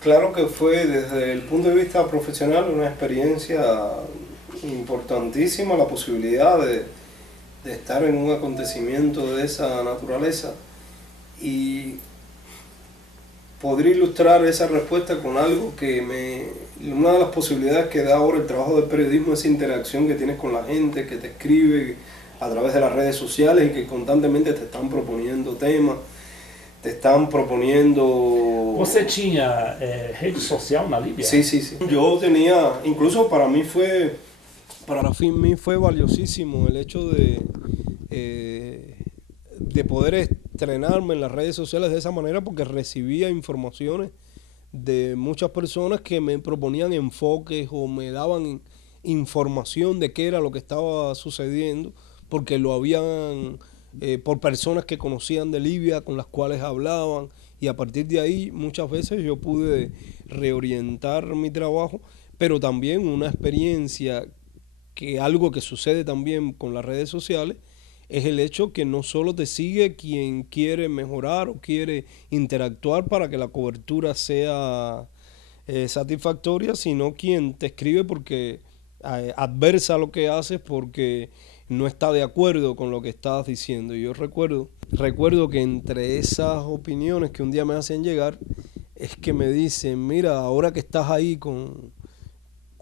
Claro que fue desde el punto de vista profesional una experiencia importantísima la posibilidad de estar en un acontecimiento de esa naturaleza, y podría ilustrar esa respuesta con algo una de las posibilidades que da ahora el trabajo del periodismo es esa interacción que tienes con la gente, que te escribe a través de las redes sociales y que constantemente te están proponiendo temas, te están proponiendo... Você tinha rede social na Líbia? Sí, sí, sí. Yo tenía, incluso para mí fue valiosísimo el hecho de poder estrenarme en las redes sociales de esa manera, porque recibía informaciones de muchas personas que me proponían enfoques o me daban información de qué era lo que estaba sucediendo, porque lo habían por personas que conocían de Libia, con las cuales hablaban, y a partir de ahí muchas veces yo pude reorientar mi trabajo, pero también una experiencia que algo que sucede también con las redes sociales es el hecho que no solo te sigue quien quiere mejorar o quiere interactuar para que la cobertura sea satisfactoria, sino quien te escribe porque adversa lo que haces, porque no está de acuerdo con lo que estás diciendo. Y yo recuerdo que entre esas opiniones que un día me hacen llegar es que me dicen, mira, ahora que estás ahí con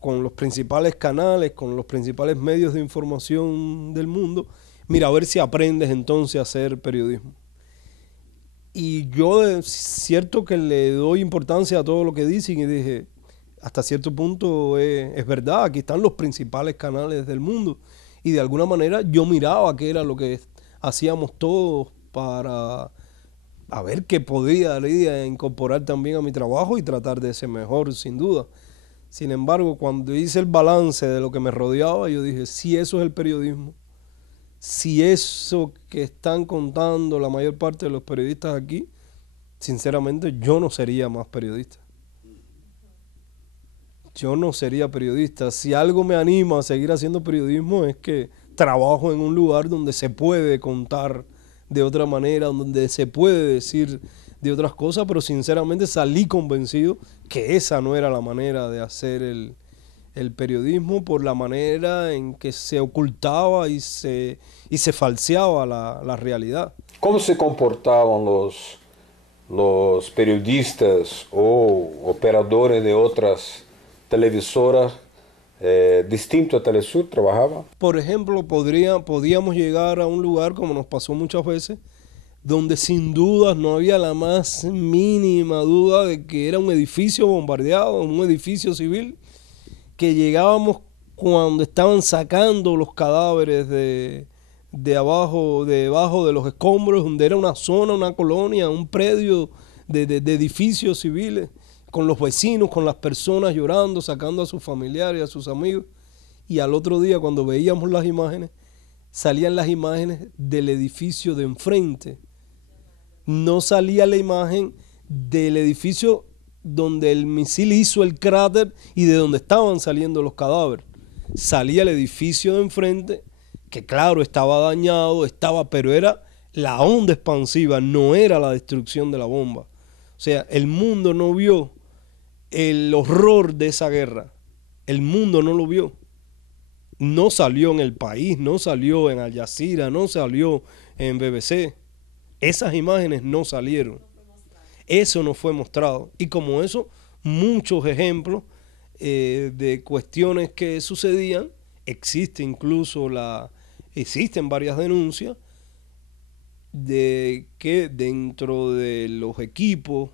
los principales canales, con los principales medios de información del mundo, mira, a ver si aprendes entonces a hacer periodismo. Y yo es cierto que le doy importancia a todo lo que dicen y dije, hasta cierto punto es verdad, aquí están los principales canales del mundo. Y de alguna manera yo miraba qué era lo que hacíamos todos para a ver qué podía incorporar también a mi trabajo y tratar de ser mejor, sin duda. Sin embargo, cuando hice el balance de lo que me rodeaba, yo dije, si eso es el periodismo, si eso que están contando la mayor parte de los periodistas aquí, sinceramente yo no sería más periodista. Yo no sería periodista. Si algo me anima a seguir haciendo periodismo es que trabajo en un lugar donde se puede contar de otra manera, donde se puede decir de otras cosas, pero sinceramente salí convencido que esa no era la manera de hacer el periodismo, por la manera en que se ocultaba y se falseaba la realidad. Como se comportavam os periodistas ou operadores de outras televisoras distinto a Telesur? ¿Trabajaban? Por ejemplo, podíamos llegar a un lugar, como nos pasó muchas veces, donde sin dudas no había la más mínima duda de que era un edificio bombardeado, un edificio civil, que llegábamos cuando estaban sacando los cadáveres debajo de los escombros, donde era una zona, una colonia, un predio de edificios civiles, con los vecinos, con las personas llorando, sacando a sus familiares, a sus amigos. Y al otro día, cuando veíamos las imágenes, salían las imágenes del edificio de enfrente. No salía la imagen del edificio donde el misil hizo el cráter y de donde estaban saliendo los cadáveres. Salía el edificio de enfrente, que claro, estaba dañado, pero era la onda expansiva, no era la destrucción de la bomba. O sea, el mundo no vio el horror de esa guerra. El mundo no lo vio. No salió en El País, no salió en Al Jazeera, no salió en BBC. Esas imágenes no salieron. Eso no fue mostrado. Y como eso, muchos ejemplos de cuestiones que sucedían. Existen varias denuncias de que dentro de los equipos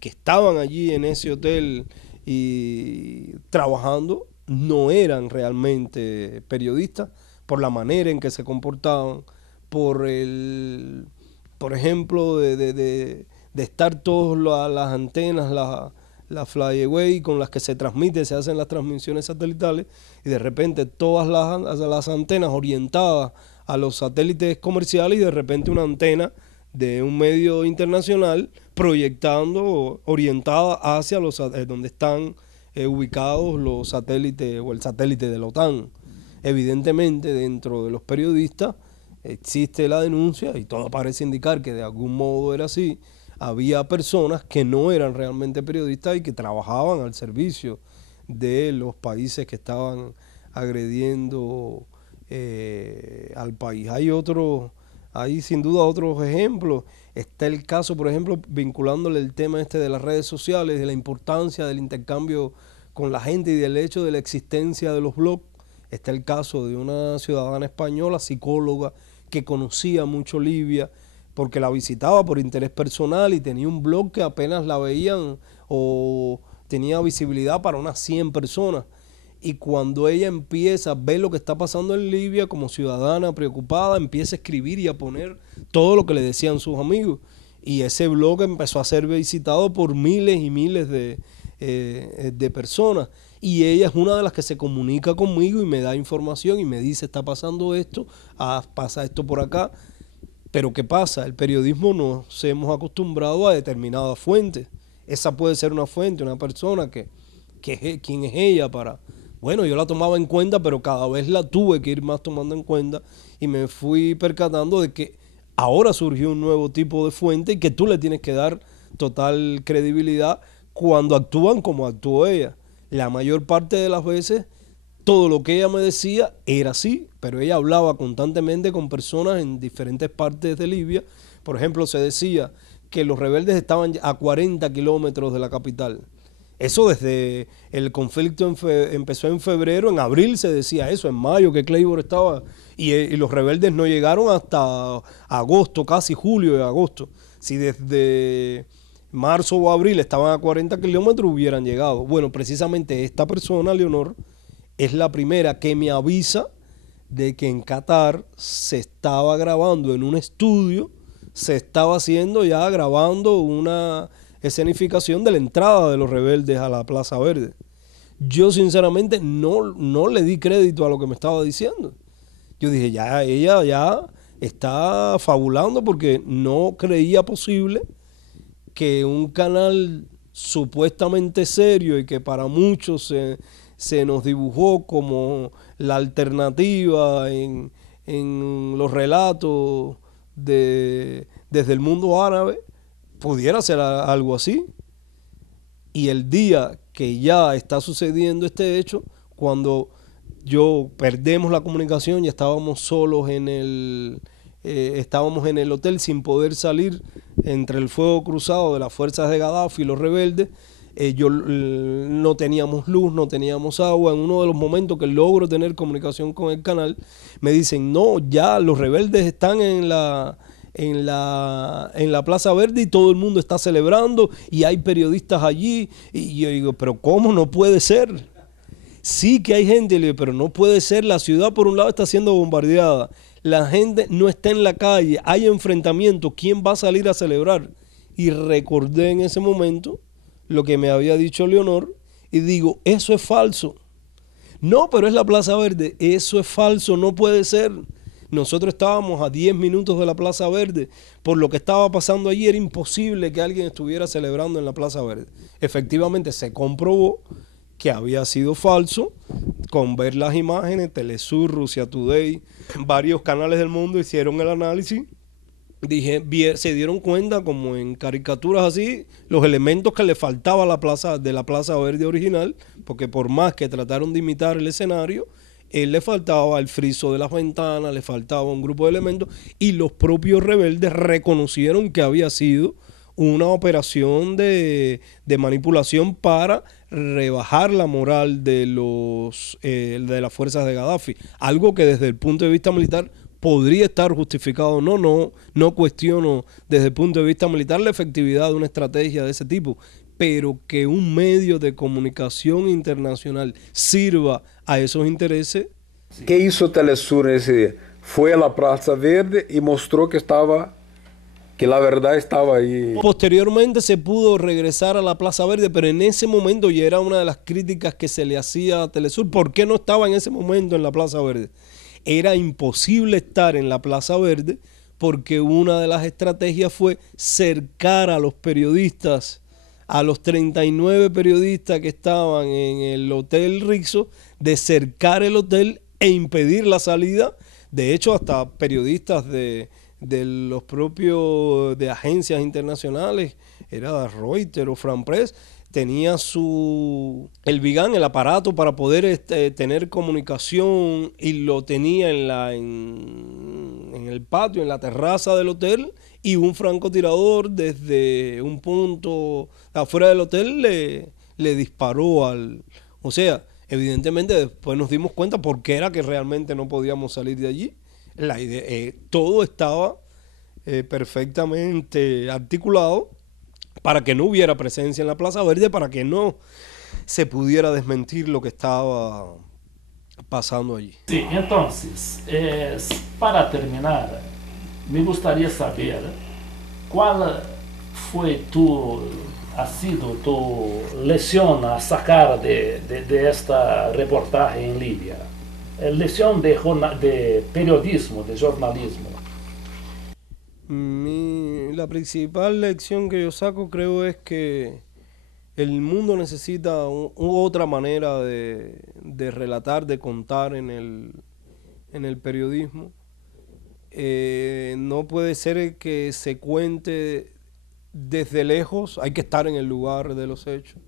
que estaban allí en ese hotel y trabajando no eran realmente periodistas, por la manera en que se comportaban, por ejemplo, de estar todas las antenas, la flyaway con las que se hacen las transmisiones satelitales, y de repente todas las antenas orientadas a los satélites comerciales, y de repente una antena de un medio internacional proyectando, orientada hacia donde están ubicados los satélites o el satélite de la OTAN. Evidentemente, dentro de los periodistas existe la denuncia, y todo parece indicar que de algún modo era así, había personas que no eran realmente periodistas y que trabajaban al servicio de los países que estaban agrediendo al país. Hay sin duda otros ejemplos. Está el caso, por ejemplo, vinculándole el tema de las redes sociales, de la importancia del intercambio con la gente y del hecho de la existencia de los blogs. Está el caso de una ciudadana española, psicóloga, que conocía mucho Libia porque la visitaba por interés personal y tenía un blog que apenas la veían o tenía visibilidad para unas 100 personas. Y cuando ella empieza a ver lo que está pasando en Libia como ciudadana preocupada, empieza a escribir y a poner todo lo que le decían sus amigos. Y ese blog empezó a ser visitado por miles y miles de personas. Y ella es una de las que se comunica conmigo y me da información y me dice, está pasando esto, pasa esto por acá. Pero ¿qué pasa? El periodismo nos hemos acostumbrado a determinadas fuentes. Esa puede ser una fuente, una persona ¿quién es ella para...? Bueno, yo la tomaba en cuenta, pero cada vez la tuve que ir más tomando en cuenta y me fui percatando de que ahora surgió un nuevo tipo de fuente y que tú le tienes que dar total credibilidad cuando actúan como actuó ella. La mayor parte de las veces todo lo que ella me decía era así, pero ella hablaba constantemente con personas en diferentes partes de Libia. Por ejemplo, se decía que los rebeldes estaban a 40 kilómetros de la capital. Eso desde el conflicto empezó en febrero, en abril se decía eso, en mayo que Claiborne estaba, y los rebeldes no llegaron hasta agosto, casi julio de agosto. Si desde marzo o abril estaban a 40 kilómetros hubieran llegado. Bueno, precisamente esta persona, Leonor, es la primera que me avisa de que en Qatar se estaba grabando en un estudio, se estaba haciendo ya grabando una escenificación de la entrada de los rebeldes a la Plaza Verde. Yo sinceramente no le di crédito a lo que me estaba diciendo. Yo dije, ella ya está fabulando porque no creía posible que un canal supuestamente serio y que para muchos se nos dibujó como la alternativa en los relatos desde el mundo árabe pudiera ser algo así. Y el día que ya está sucediendo este hecho, cuando perdemos la comunicación y estábamos solos estábamos en el hotel sin poder salir entre el fuego cruzado de las fuerzas de Gaddafi y los rebeldes, no teníamos luz, no teníamos agua. En uno de los momentos que logro tener comunicación con el canal, me dicen, no, ya los rebeldes están en la Plaza Verde y todo el mundo está celebrando y hay periodistas allí. Y yo digo, pero ¿cómo no puede ser? Sí que hay gente, pero no puede ser. La ciudad por un lado está siendo bombardeada, la gente no está en la calle, hay enfrentamientos, ¿quién va a salir a celebrar? Y recordé en ese momento lo que me había dicho Leonor y digo, eso es falso. No, pero es la Plaza Verde. Eso es falso, no puede ser. Nosotros estábamos a 10 minutos de la Plaza Verde. Por lo que estaba pasando allí era imposible que alguien estuviera celebrando en la Plaza Verde. Efectivamente se comprobó que había sido falso con ver las imágenes. Telesur, Russia Today, varios canales del mundo hicieron el análisis. Se dieron cuenta, como en caricaturas así, los elementos que le faltaba a la Plaza Verde original, porque por más que trataron de imitar el escenario, le faltaba el friso de las ventanas, le faltaba un grupo de elementos, y los propios rebeldes reconocieron que había sido una operación de manipulación para rebajar la moral de las fuerzas de Gaddafi, algo que desde el punto de vista militar podría estar justificado. No cuestiono desde el punto de vista militar la efectividad de una estrategia de ese tipo, pero que un medio de comunicación internacional sirva a esos intereses. ¿Qué hizo Telesur ese día? Fue a la Plaza Verde y mostró que la verdad estaba ahí. Posteriormente se pudo regresar a la Plaza Verde, pero en ese momento ya era una de las críticas que se le hacía a Telesur. ¿Por qué no estaba en ese momento en la Plaza Verde? Era imposible estar en la Plaza Verde porque una de las estrategias fue cercar a los periodistas, a los 39 periodistas que estaban en el Hotel Rixo, de cercar el hotel e impedir la salida. De hecho, hasta periodistas de de los propios de agencias internacionales, era Reuters o France Press, tenía el Vigan, el aparato para poder tener comunicación, y lo tenía en el patio, en la terraza del hotel, y un francotirador desde un punto afuera del hotel le disparó o sea, evidentemente después nos dimos cuenta por qué era que realmente no podíamos salir de allí. La idea, todo estaba perfectamente articulado para que no hubiera presencia en la Plaza Verde, para que no se pudiera desmentir lo que estaba pasando allí. Sí, entonces, para terminar, me gustaría saber cuál fue ha sido tu lección a sacar de esta reportaje en Libia. Lección de periodismo, de jornalismo. La principal lección que yo saco, creo, es que el mundo necesita otra manera de relatar, de contar en el periodismo. No puede ser que se cuente desde lejos, hay que estar en el lugar de los hechos.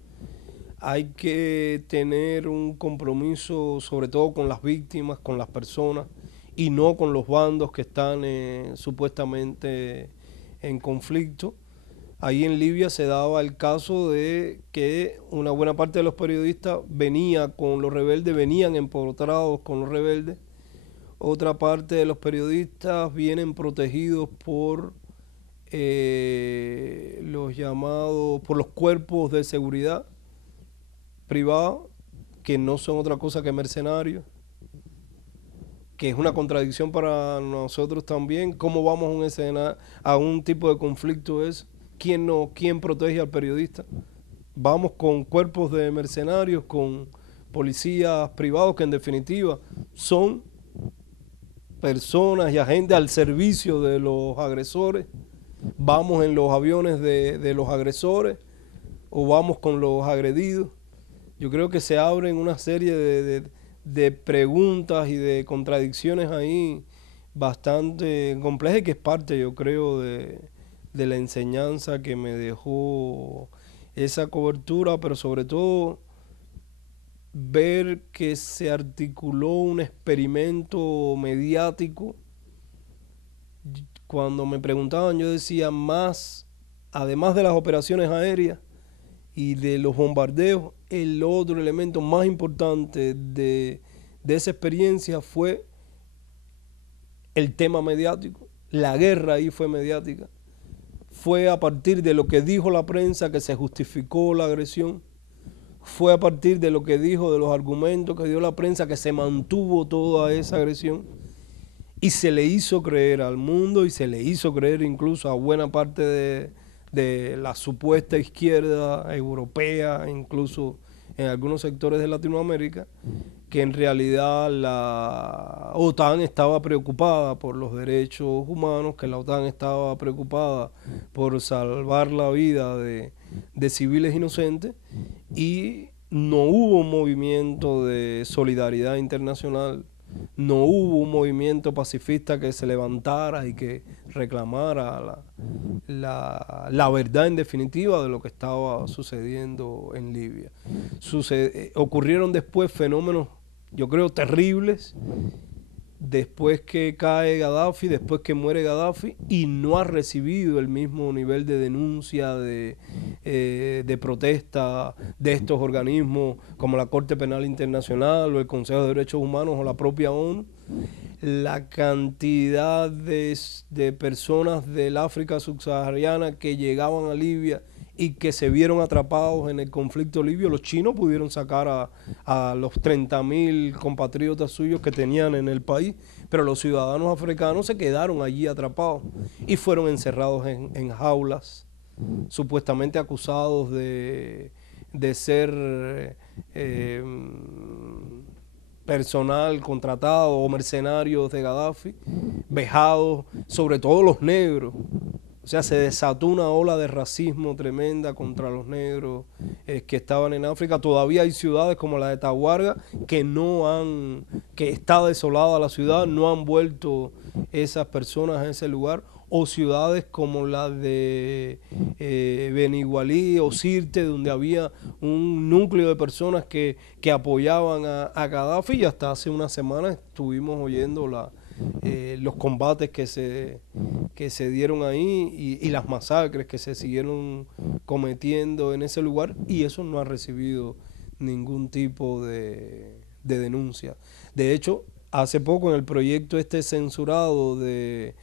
Hay que tener un compromiso sobre todo con las víctimas, con las personas, y no con los bandos que están supuestamente en conflicto. Ahí en Libia se daba el caso de que una buena parte de los periodistas venía con los rebeldes, venían empotrados con los rebeldes. Otra parte de los periodistas vienen protegidos por por los cuerpos de seguridad privados, que no son otra cosa que mercenarios, que es una contradicción para nosotros también. ¿Cómo vamos a un tipo de conflicto ese? ¿Quién protege al periodista? Vamos con cuerpos de mercenarios, con policías privados que en definitiva son personas y agentes al servicio de los agresores. Vamos en los aviones de los agresores o vamos con los agredidos. Yo creo que se abren una serie de preguntas y de contradicciones ahí bastante complejas, y que es parte, yo creo, de la enseñanza que me dejó esa cobertura, pero sobre todo ver que se articuló un experimento mediático. Cuando me preguntaban, yo decía, además de las operaciones aéreas y de los bombardeos, el otro elemento más importante de esa experiencia fue el tema mediático. La guerra ahí fue mediática. Fue a partir de lo que dijo la prensa que se justificó la agresión. Fue a partir de lo que dijo, de los argumentos que dio la prensa, que se mantuvo toda esa agresión. Y se le hizo creer al mundo, y se le hizo creer incluso a buena parte de la supuesta izquierda europea, incluso en algunos sectores de Latinoamérica, que en realidad la OTAN estaba preocupada por los derechos humanos, que la OTAN estaba preocupada por salvar la vida de civiles inocentes, y no hubo un movimiento de solidaridad internacional, no hubo un movimiento pacifista que se levantara y que reclamara la verdad en definitiva de lo que estaba sucediendo en Libia. Ocurrieron después fenómenos, yo creo, terribles, después que cae Gaddafi, después que muere Gaddafi, y no ha recibido el mismo nivel de denuncia, de protesta de estos organismos como la Corte Penal Internacional o el Consejo de Derechos Humanos o la propia ONU. La cantidad de personas del África subsahariana que llegaban a Libia y que se vieron atrapados en el conflicto libio. Los chinos pudieron sacar a los 30.000 compatriotas suyos que tenían en el país, pero los ciudadanos africanos se quedaron allí atrapados y fueron encerrados en jaulas, supuestamente acusados de ser personal contratado o mercenarios de Gaddafi, vejados, sobre todo los negros. O sea, se desató una ola de racismo tremenda contra los negros que estaban en África. Todavía hay ciudades como la de Tahuarga que está desolada la ciudad, no han vuelto esas personas en ese lugar, o ciudades como la de Benigualí o Sirte, donde había un núcleo de personas que apoyaban a Gaddafi, y hasta hace unas semanas estuvimos oyendo los combates que se dieron ahí y las masacres que se siguieron cometiendo en ese lugar, y eso no ha recibido ningún tipo de denuncia. De hecho, hace poco en el proyecto censurado de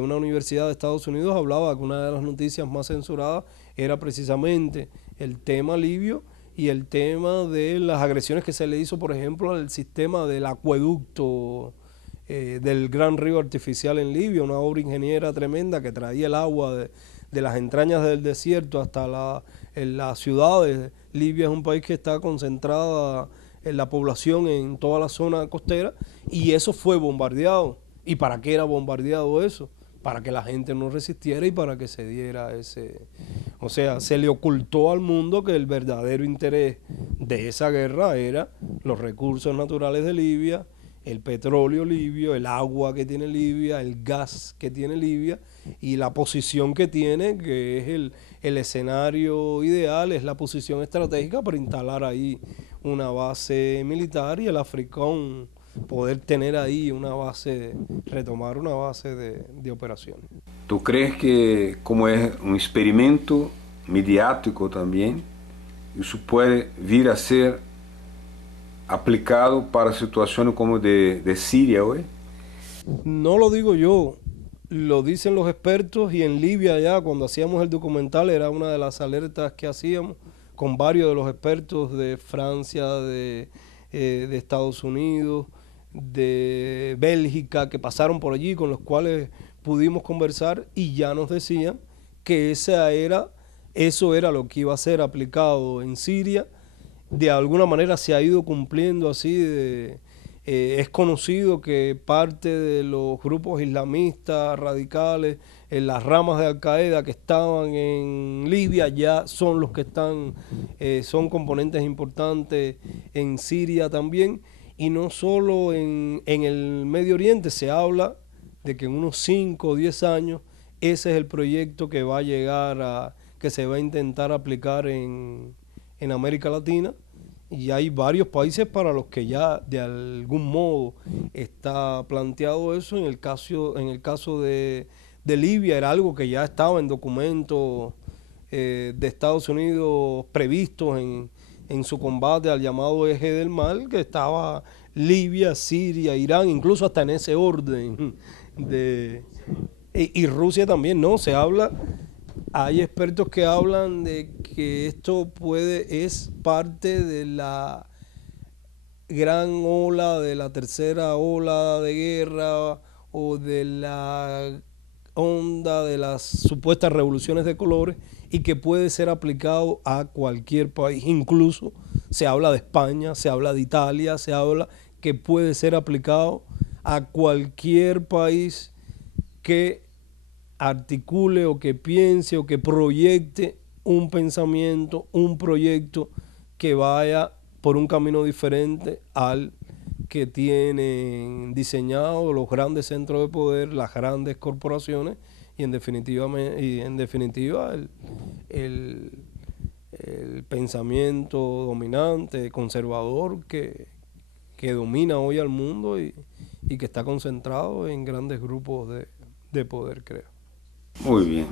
una universidad de Estados Unidos hablaba que una de las noticias más censuradas era precisamente el tema libio y el tema de las agresiones que se le hizo, por ejemplo, al sistema del acueducto del gran río artificial en Libia, una obra ingeniera tremenda que traía el agua de las entrañas del desierto hasta las ciudades. Libia es un país que está concentrada en la población en toda la zona costera, y eso fue bombardeado. ¿Y para qué era bombardeado eso? Para que la gente no resistiera y para que se diera ese... O sea, se le ocultó al mundo que el verdadero interés de esa guerra era los recursos naturales de Libia, el petróleo libio, el agua que tiene Libia, el gas que tiene Libia, y la posición que tiene, que es el escenario ideal, es la posición estratégica para instalar ahí una base militar y el Africón poder tener ahí una base, retomar una base de operaciones. ¿Tú crees que como es un experimento mediático también, eso puede vir a ser aplicado para situaciones como de Siria hoy? No lo digo yo, lo dicen los expertos, y en Libia ya cuando hacíamos el documental era una de las alertas que hacíamos con varios de los expertos de Francia, de Estados Unidos, de Bélgica, que pasaron por allí, con los cuales pudimos conversar, y ya nos decían que eso era lo que iba a ser aplicado en Siria. De alguna manera se ha ido cumpliendo así. Es conocido que parte de los grupos islamistas radicales, en las ramas de Al-Qaeda que estaban en Libia, ya son los que están, son componentes importantes en Siria también. Y no solo en el Medio Oriente, se habla de que en unos 5 o 10 años ese es el proyecto que va a llegar que se va a intentar aplicar en América Latina. Y hay varios países para los que ya de algún modo está planteado eso. En el caso de Libia era algo que ya estaba en documentos de Estados Unidos previstos en su combate al llamado eje del mal, que estaba Libia, Siria, Irán, incluso hasta en ese orden. Y Rusia también, ¿no? Se habla... Hay expertos que hablan de que esto es parte de la gran ola, de la tercera ola de guerra, o de la onda de las supuestas revoluciones de colores, y que puede ser aplicado a cualquier país. Incluso se habla de España, se habla de Italia, se habla que puede ser aplicado a cualquier país que articule o que piense o que proyecte un pensamiento, un proyecto que vaya por un camino diferente al que tienen diseñado los grandes centros de poder, las grandes corporaciones, y en definitiva el pensamiento dominante, conservador, que domina hoy al mundo y que está concentrado en grandes grupos de poder, creo. Muy bien.